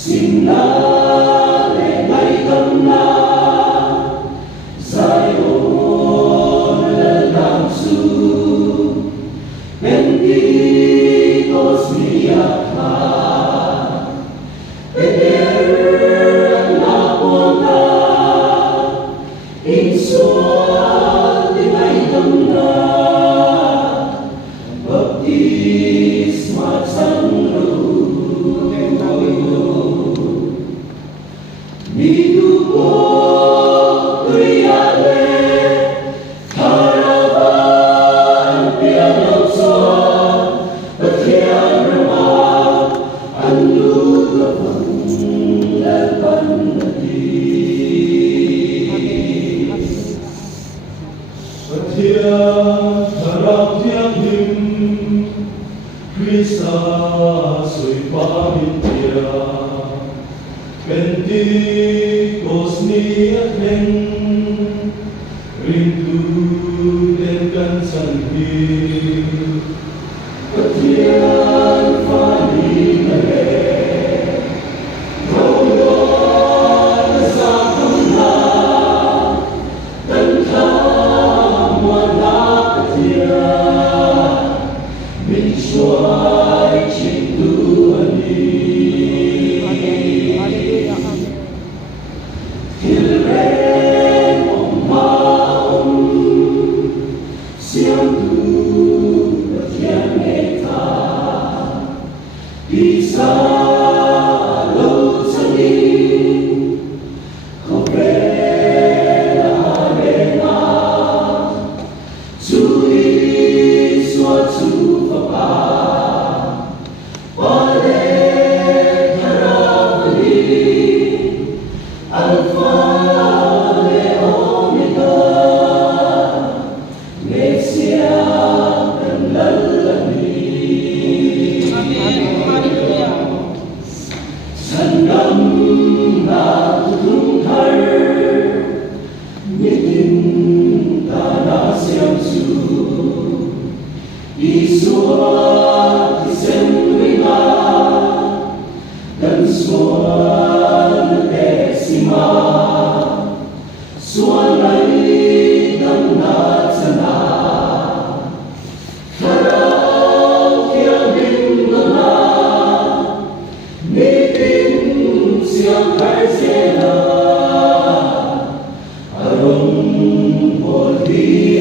Xin na lệ ngày tâm na Zion làm su Bendigos niakha Eder na pona Insual di ngày tâm na Baptisma sang Midupo tuyale Caravan pianoso Bakian remah Anugapang lepan Bakian harap tiang him Krista sui pamitia Bendigos niakhen Rindu dan kan sanhi Ketian fani nage Royal Zakamna Dan kamwana ketian Minsuai cintuani Siang tu bagian meta Bisa laut seni Kau bela arena Suri suatu papa Balik harap beri Alfa le Omega Mesia dan lalani Sandam na tutungkar Mitin tanah siang su Isuat disemrima Dan suara desima Suara dan natsana Karau kian bintana Nipin siang kaisena Arong boldi